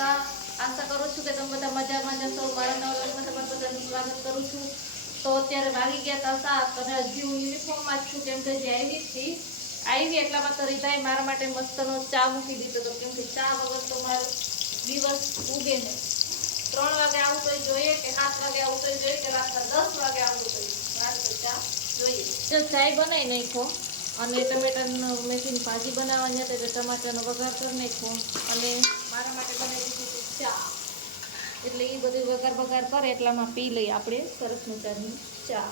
બધા. આશા કરું છું કે તમે બધા મજામાં જશો. મારા નવા વ્લોગમાં તમારું બધાનું સ્વાગત કરું છું. તો અત્યારે વાગી ગયા હતા 7 અને હજી હું યુનિફોર્મમાં જ છું, કેમ કે જે આવી એટલામાં તો રીધાએ મારા માટે મસ્તનો ચા મૂકી દીધો હતો, કેમ કે ચા વગર તો મારો દિવસ ઉગે નહીં. 3 વાગે આવું તો જોઈએ કે 7 વાગે આવું તો જોઈએ કે રાતના 10 વાગે આવું તો રાત્રે ચા જોઈએ. જો ચાય બનાવી નાખો અને ટમેટાનું મેથીની ભાજી બનાવવાની હતી એટલે ટમાટરનો વઘાર કરી નાખો અને મારા માટે બનાવી દીધી ચા. એટલે એ બધું વઘાર કરે એટલામાં પી લઈએ આપણે સરસ મજાની ચા.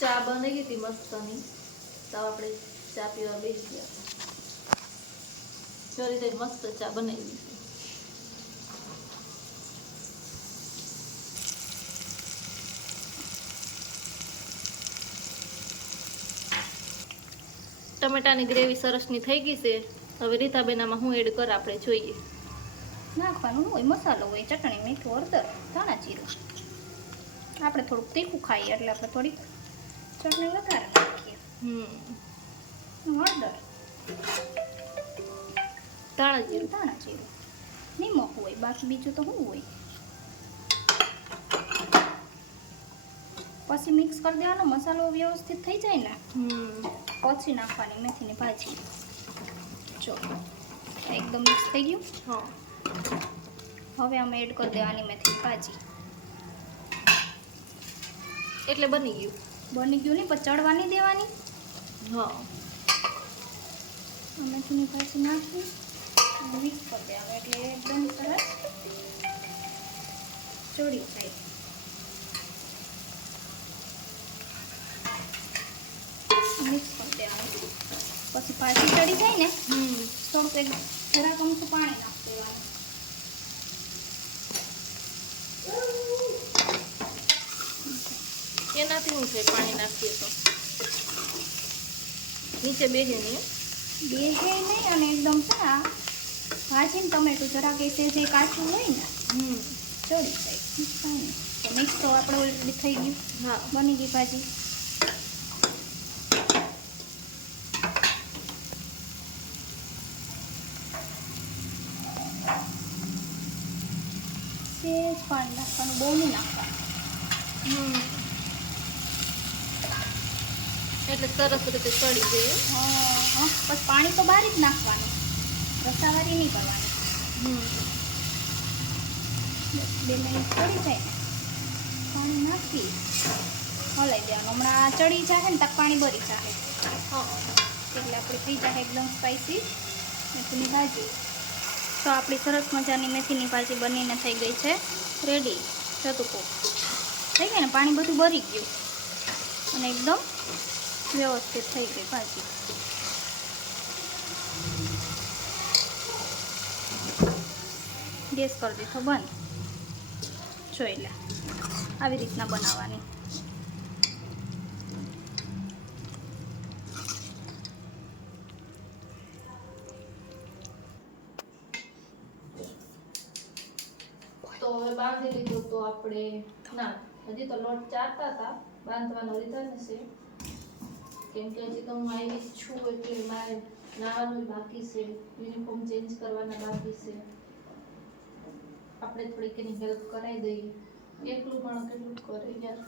ચા બની ગઈ હતી મસ્તની, તો આપણે ચા પીવા બેસી ગયા. જો રીતે મસ્ત ચા બનાવી દીધી. ટમેટાની ગ્રેવી સરસની થઈ ગઈ છે. હવે રીતાબેનામાં હું એડ કર આપણે જોઈએ. નાખવાનું હોય મસાલો હોય, ચટણી, મીઠું, હળદર, ધાણા જીરું. આપણે થોડુંક તીખું ખાઈએ એટલે આપણે થોડીક ચટણી વધારે નાખીએ. હળદર, ધાણા જીરું, નિમક હોય, બાકી બીજું તો શું હોય. પછી મિક્સ કરી દેવાનો, મસાલો વ્યવસ્થિત થઈ જાય ને પછી નાખવાની મેથીની ભાજી. જો એકદમ મિક્સ થઈ ગયું. હા, હવે આમ એડ કરી દેવાની મેથીની ભાજી. એટલે બની ગયું નહીં પણ ચડવાની દેવાની. હા, મેથીની ભાજી નાખી મિક્સ કરી દેવાનું એટલે એકદમ સરસ ચડી જાય. મિક્સ કરી દેવાનું. પછી ભાજી ચડી જાય ને થોડુંક એક જરાક અમથું પાણી નાખી દેવાનું. એનાથી શું છે પાણી નાખીએ તો નીચે બેસે નહીં નહીં અને એકદમ છે ને ભાજીને ટમેટું જરાક એ જે કાચું હોય ને ચડી જાય. તો મિક્સ તો આપણે ઓલરેડી થઈ ગયું. હા, બની ગઈ ભાજી. સેજ પાણી નાખવાનું, બહુ નહીં નાખવાનું. એટલે સરસ રીતે ચડી જાય. હા, પછી પાણી તો બહાર જ નાખવાનું, રસાવાળી નહીં કરવાની. 2 મિનિટ ચડી જાય ને પાણી નાખી હલાવી દેવાનું. હમણાં ચડી જાય ને તક પાણી ભરી જાય એટલે આપણે થઈ જાય એકદમ સ્પાઈસી મેથીની ભાજી. તો આપણી સરસ મજાની મેથીની ભાજી બનીને થઈ ગઈ છે રેડી. ચતુકો થઈ ગઈ ને, પાણી બધું ભરી ગયું અને એકદમ વ્યવસ્થિત થઈ ગઈ ભાજી. ગેસ કરી દીધો બંધ. જોઈ લે આવી રીતના બનાવવાની. તો હવે બાંધી લીધું તો આપણે ના હજી તો લોટ ચારતા હતા, બાંધવાનો લીધા છે કેમ કે હજી તો હું આવી જ છું એટલે મારે નાવાનું બાકી છે, યુનિફોર્મ ચેન્જ કરવાના બાકી છે. આપણે થોડીક એની હેલ્પ કરાવી દઈએ. એકલું પણ કેટલું કરે યાર.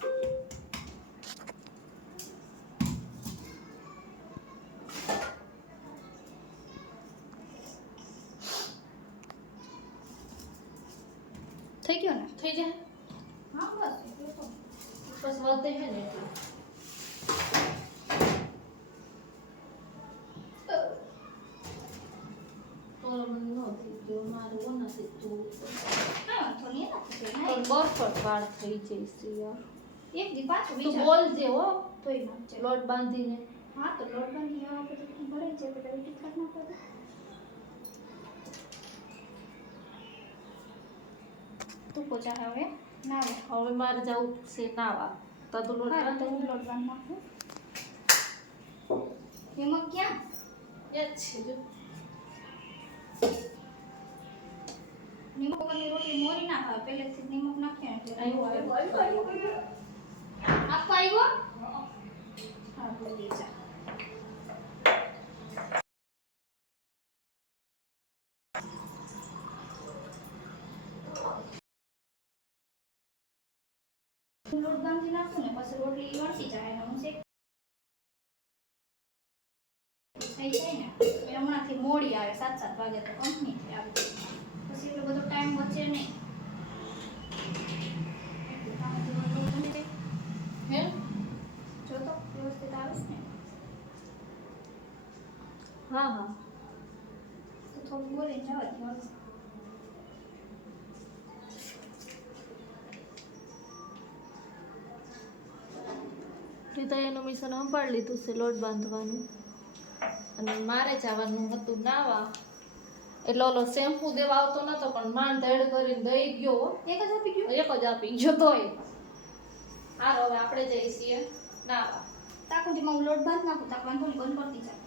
થઈ ગયો ને? થઈ જાય. હા બસ એટલું તો. બસ વધે છે ને એટલું. બરફટ વાળ થઈ જશે યાર. એક દી પાછું તું બીજા બોલજે હો, તોય નાખજે. લોટ બાંધીને. હા તો લોટ બાંધી આ બધું ભરાઈ જાય તો ઉલટી કાઢ નાખો. તું પોચા હવે ના હવે મારે જવું છે નાવા. તો તું લોટ હા તો બાંધ. હું લોટ બાંધ નાખું. એમાં ક્યાં યાદ છે જો. નિમક વગરની રોટલી મોરી ના ખાવે, પહેલેથી જ નિમક નાખીએ ને એટલે આવ્યો. આપવા આવ્યો. હા બોલી જા. લોટ બાંધી નાખું ને પછી રોટલી વળતી જાય અને હું શેક થઈ જાય ને એટલે હમણાંથી મોડી આવે 7 વાગે તો કંપનીથી આવે પછી એટલો બધો ટાઈમ બચે નહીં. હે જો તો વ્યવસ્થિત આવે છે ને હા હા તો થોડું બોલીને જવા દે. રીતા એનું મિશન સંભાળી લીધું છે લોટ બાંધવાનું અને મારે જવાનું હતું નાવા એટલે ઓલો શેમ્પુ દેવા આવતો નતો પણ માંડ ધડ કરીને દઈ ગયો. એક જ આપી ગયું. એક જ આપી ગયો તોય હારો હવે આપણે જઈએ છીએ નાવા. તાકુંથી હું લોટ બાંધ નાખું તાક વાંધો નહીં બંધ કરતી જાય.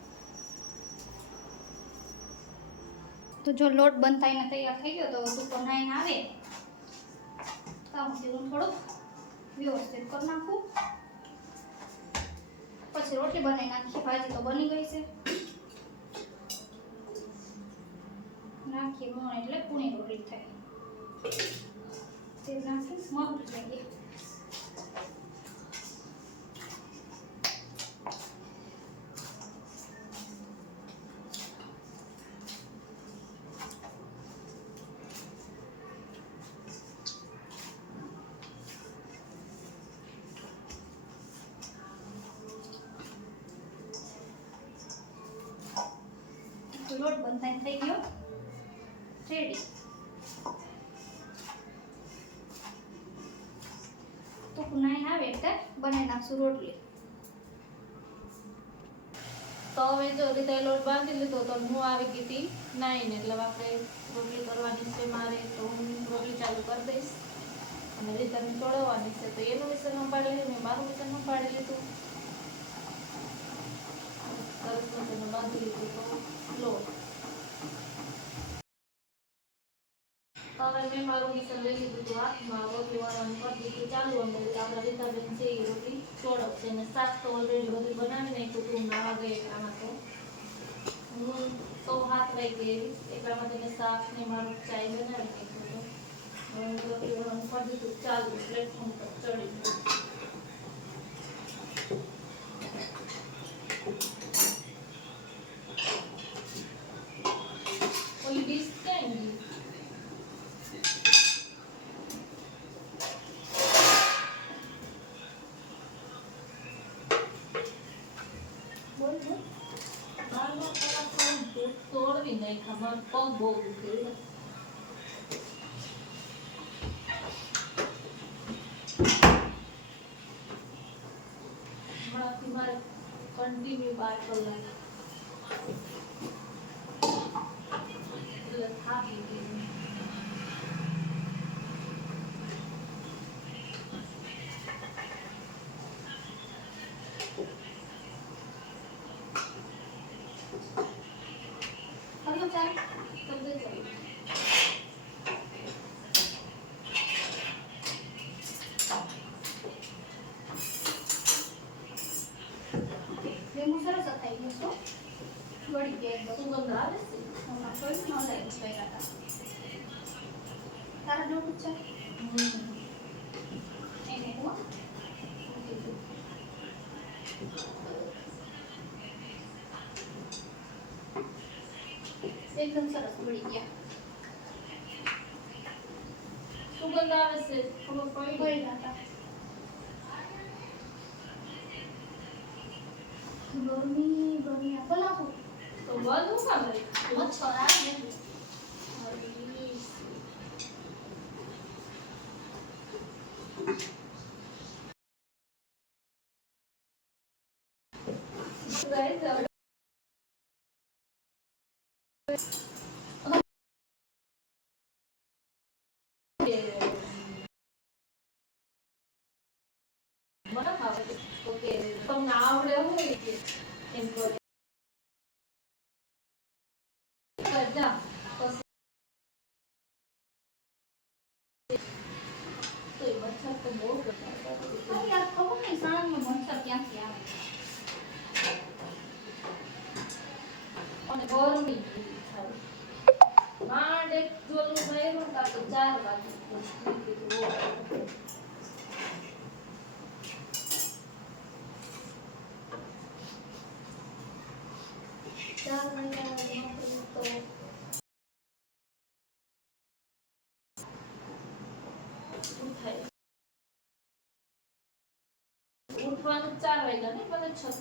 તો જો લોટ બંધ થઈને તૈયાર થઈ ગયો તો સુકો નાઈને આવે તાકુંથી હું થોડુંક વ્યવસ્થિત કરી નાખું પછી રોટલી બનાવી નાખીએ. ભાજી તો બની ગઈ છે. નાખીએ મોણ એટલે પૂણી રોટલી થાય. તેલ નાખી મહરી લાગીએ. લોટ બંધાઈ થઈ ગયો રેડી. તો નાઈને આવે એટલે બનાવી નાખશું રોટલી. તો હવે જો રીતે લોટ બાંધી લીધો તો હું આવી ગઈ હતી નાઈને એટલે આપણે રોટલી કરવાની છે મારે તો હું રોટલી ચાલુ કરી દઈશ અને રીતાને ચોળવવાની છે તો એનું મિશન સંભાળી લીધું મેં મારું મિશન સંભાળી લીધું. સરસ મજાનું બાંધી લીધું તો લોટ. હવે મેં મારું મિશન લઈ લીધું હતું હાથમાં રોટલી વાળવાનું કરી દીધું ચાલુ અંદર આપણા રીતાબેન છે એ રોટલી ચોળવશે અને શાક તો ઓલરેડી બધું બનાવી નાખ્યું હતું નાવા ગઈ એટલામાં તો હું તો હાથ રહી ગઈ એટલામાં તેને શાક ને મારું ચાય બનાવી નાખ્યું હતું. હવે રોટલી વાળવાનું કરી દીધું ચાલુ પ્લેટફોર્મ પર ચડી ગયું. ઓલી ડીશ ક્યાં ગઈ? બોલ બોલ. બારમાં કલાક તોડવી નાખ્યા મારો પગ બહુ દુખે. હમણાંથી મારે કન્ટિન્યુ 12 કલાક એટલે થાકી ગઈ. હલો ચાલ સમજે જાય લીંબુ સરસ થઈ ગયું તો વળી ગયા એકદમ. સુગંધ આવે છે. હમણાં કોઈ ન લાગે કર્યા હતા. તારા જોડું છે એને હું એકદમ સરસ વળી ગયા. સુગંધ આવે છે ખબર પડી કર્યા હતા. ગરમી આપો નાખું તો બધું કામ કરે મચ્છર આવે ને મને ખાવે ઓકે તમને આવડે હોય કે એમ કરો જા તો એ મચ્છર તો બહુ કરતા યાર ખબર નહીં સાણંદમાં મચ્છર ક્યાંથી આવે. અને ગરમી થાય માંડ એક જોલું ભર્યું તા તો 4 વાગે શાક નહીં આવે તો ઉઠાય ઉઠવાનું 4 વાગ્યા ને મને 6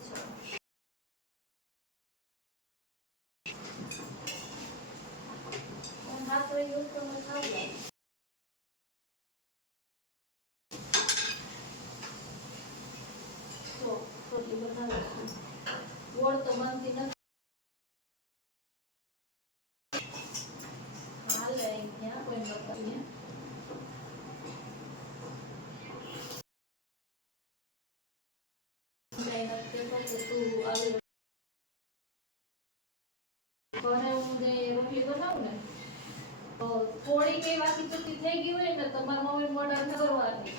હાથ વાગે ઉઠવાનું ખાવું તો રોટલી બનાવું ગોળ તો બનતી નથી હાલે ત્યાં કોઈ બતાવીએ ઘરે હું જે રોટલી બનાવું ને તો થોડી કઈ વાકી ચૂકી થઈ ગઈ હોય ને તો મારા મમ્મી મોઢા કરવાની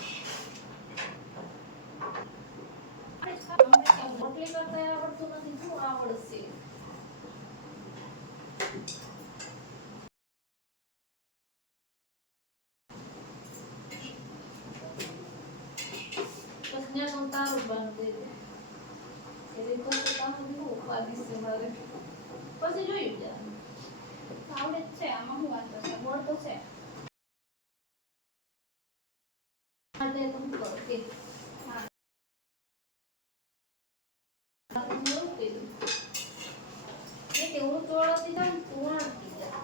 રોટલી કરતા આવડતું નથી શું આવડશે બસ ત્યાં તારું બાંધી દે એવી તો કામ બહુ ઉપાધિ છે મારે પછી જોઈ જા આવડે જ છે આમાં શું વાંધો છે ગોળ તો છે માટે તમે કરો કે હા એવું કીધું કે હું ચોળતી જાઉં તું આણતી જા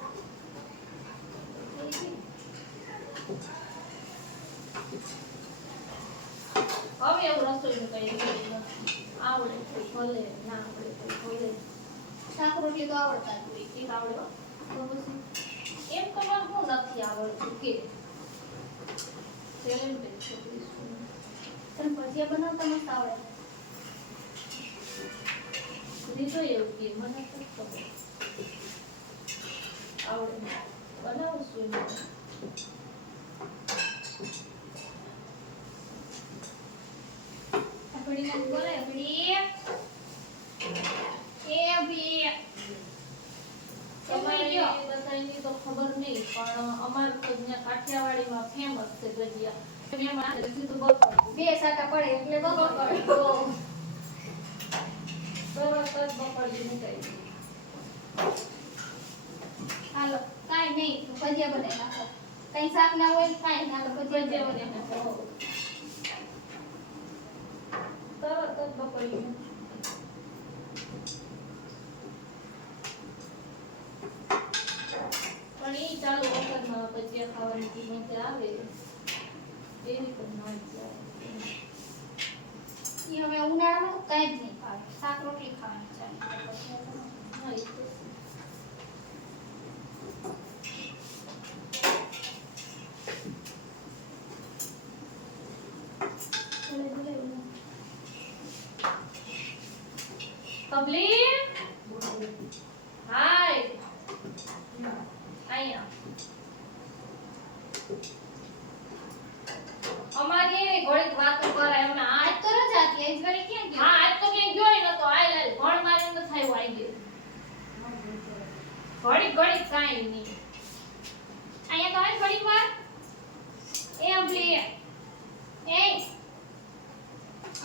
હવે એવું રસોઈનું કઈ નથી આવડે તો ભલે ના આવડે તો ભલે શાક રોટલી તો આવડતા જ હોય એક આવડે હો. તો પછી એમ કરવાનું શું નથી આવડતું કે ટેલેન્ટેડ છોકરી છું તને ભજીયા બનાવતા મસ્ત આવડે રીતો એવું કે મને તો ખબર આવડે બનાવું છું એમ. અભડી ને બોલે અભડી એ અભી તમારે બધાની તો ખબર નહીં પણ અમારે તો અહીંયા કાઠિયાવાડીમાં ફેમસ છે ભજીયા એમાં સીધું બપોર બે સાટા પડે એટલે બપોર પડે તરત જ બપોરથી મુકાઈ ગઈ. હાલો કાઈ નહીં ભજીયા બનાવી નાખો કઈ શાક ના હોય કાઈ ના તો ભજીયા બનાવી નાખો તરત જ બપોરી ગઈ. પણ ઈ ચાલુ વખતમાં ભજીયા ખાવાની જે મજા આવે એ રીતે ના જાય. ઈ હવે ઉનાળામાં તો કાઈ જ નહીં ખાવે શાક રોટલી ખાવાની છે હા, ઈ તો છે. Public. Hi. અહીંયા અમારી ઘોડીક વાતો કરાય અમે આજ તો રજા હતી આજ વળી ક્યાં હા ગયો આજ તો ક્યાંય ગયો ય નતો આય લાલ ભણ મારી ન થાય આઈ ગયો ઘોડીક ઘોડીક કાઈ નહીં અહીંયા તો આજ ઘડીક વાર એ અભલી એ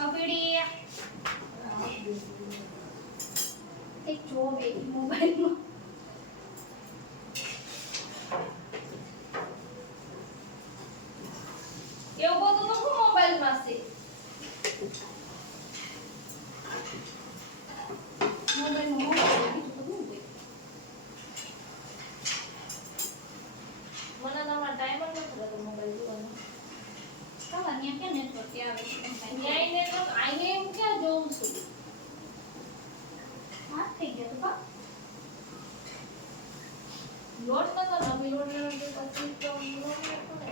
અભડી એક જોવે મોબાઈલમાં એવું બધું તો હું મોબાઈલમાં છે મોબાઈલમાં મોબાઈલ બીજું તો શું હોય મને તમારા ટાઈમ જ નથી રહેતો મોબાઈલ જોવાનો કાવા ત્યાં ક્યાં નેટવર્ક આવે છે એમ કાંઈ ન્યાય ને તો આઈને એમ ક્યાં જોઉં છું હા થઈ ગયો તો પા લોટ નતો નવી લોટ લેવાનો તો પછી તો લોટ નતો ને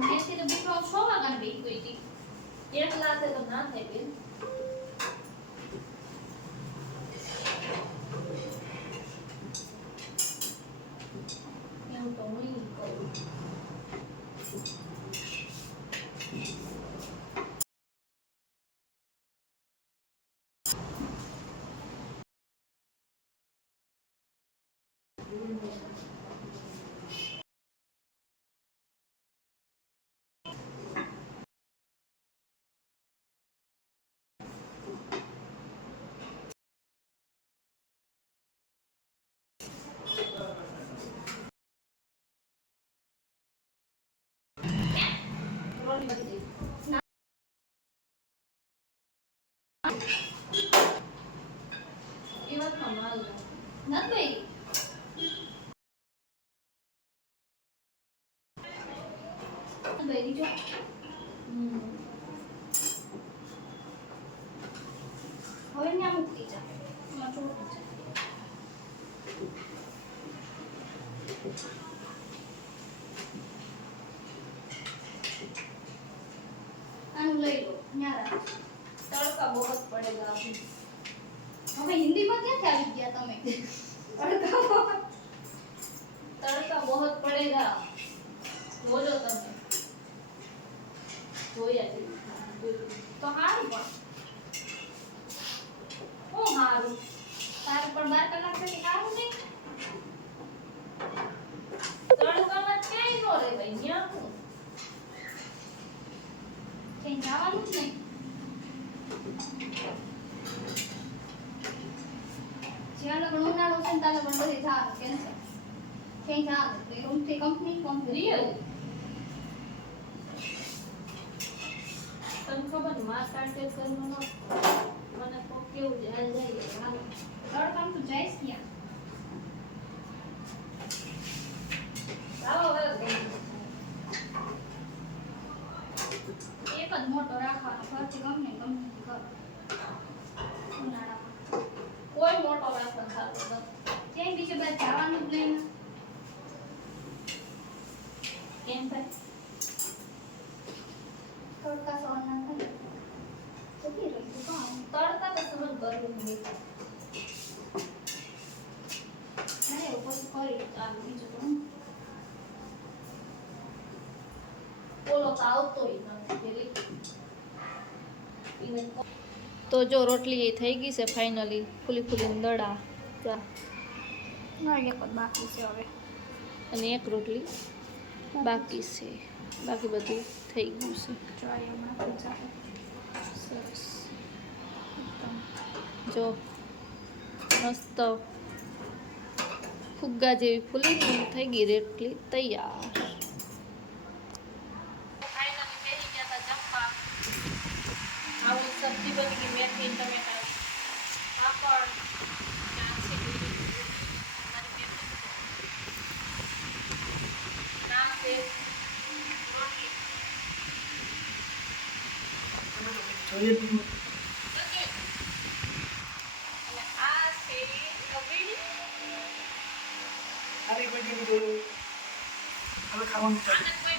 મેથી તો બીટો 6 વાગ્યા બેઠી ગઈ હતી એક લાતે તો ના થાય બેન એવું તો હું ઈ કરું એ વાતમાં માલ નથી જો હવે ને અમુક થઈ જાય એમાં ચોટું છે આનું લઈ લો ન્યારા તડકા બહુ જ પડેગા અભી હવે હિન્દીમાં ક્યાંથી આવી ગયા તમે તડકા બહુ જ પડેગા જોજો તમે જોયા છે તો હારું પણ હું હારું તારે પણ 12 કલાક સુધી હારું નહીં તડકામાં ક્યાંય નો રે ભાઈ ન્યા હું કઈ જવાનું જ નહીં જ્યાં લગન ઉનાળો છે ને ત્યાં લગન બધે જવાનું કેન્સલ કઈ જવાનું નહીં રૂમથી કંપની રિયલ તને ખબર ને માર કાંટે કરવાનો મને કોક કેવું જાય જાય હાલો તડકામ તું જઈશ ક્યાં આવો હવે એક જ મોટો રાખવાનો ઘરથી કંપની ઘર ઉનાળામાં કોઈ મોટો વાસણ ખાતો નથી ક્યાંય બીજે બાજુ જવાનું જ નહીં કેમ થાય તડકા સહન ના થાય જતી રહી તું કામ તડકા તો સહન કરવું નહીં ના એવું પછી કરી ચાલુ બીજું તો હું બોલો તો આવતોય નથી પેલી તો જો રોટલી એ થઈ ગઈ છે ફાઇનલી ફૂલી ફૂલીને દડા ના એક જ બાકી છે હવે અને એક રોટલી બાકી છે બાકી બધું થઈ ગયું છે ટ્રાય હમણાં થઈ જાય સરસ એકદમ જો મસ્ત ફુગ્ગા જેવી ફૂલીને થઈ ગઈ રોટલી તૈયાર ફાઇનલી બેસી ગયા હતા જમવા આવું સબ્જી બની ગઈ મેથી ટમેટાની પાપડ ના છે રોટલી અને આ છે રબડી હવે ખાવાનું ચાલુ. આનંદ